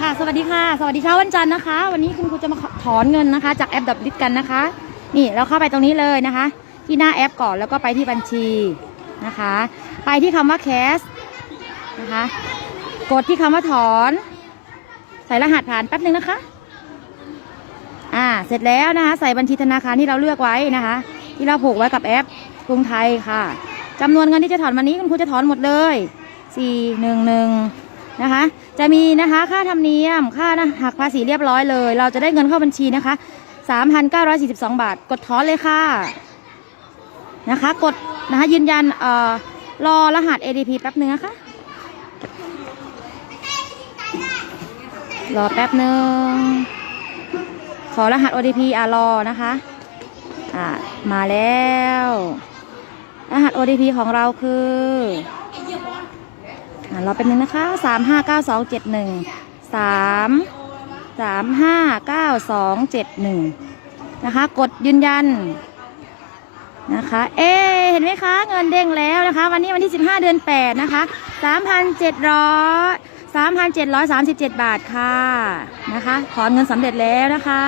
ค่ะสวัสดีค่ะ สวัสดีเช้าวันจันทร์นะคะ วันนี้คุณครูจะมาถอนเงินนะคะ จากแอปดับลิสกันนะคะ นี่เราเข้าไปตรงนี้เลยนะคะ ที่หน้าแอปก่อนแล้วก็ไปที่บัญชีนะคะ ไปที่คำว่า cash นะคะ กดที่คำว่าถอน ใส่รหัสผ่านแป๊บนึงนะคะอ่าเสร็จแล้วนะคะ ใส่บัญชีธนาคารที่เราเลือกไว้นะคะ ที่เราผูกไว้กับแอปกรุงไทยค่ะจำนวนเงินที่จะถอนวันนี้คุณครูจะถอนหมดเลยสี่หนึ่งหนึ่ง นะคะ จะมีนะคะค่าธรรมเนียมค่าหักภาษีเรียบร้อยเลย เราจะได้เงินเข้าบัญชีนะคะสามพันเก้าร้อยสี่สิบสองบาท กดถอนเลยค่ะนะคะ กดนะคะยืนยันเอ่อรอรหัส ADP แป๊บนึงนะคะรอแป๊บหนึ่งขอรหัส OTP อะรอนะคะอ่ามาแล้ว รหัส OTP ของเราคือ อ่ารอเป็นหนึ่งนะคะสามห้าเก้าสองเจ็ดหนึ่งสามสามห้าเก้าสองเจ็ดหนึ่งนะคะ กดยืนยันนะคะ เอเห็นไหมคะ เงินเด้งแล้วนะคะ วันนี้วันที่ 15 เดือน 8 นะคะ 3,700 3,737 บาทค่ะนะคะ ถอนเงินสำเร็จแล้วนะคะ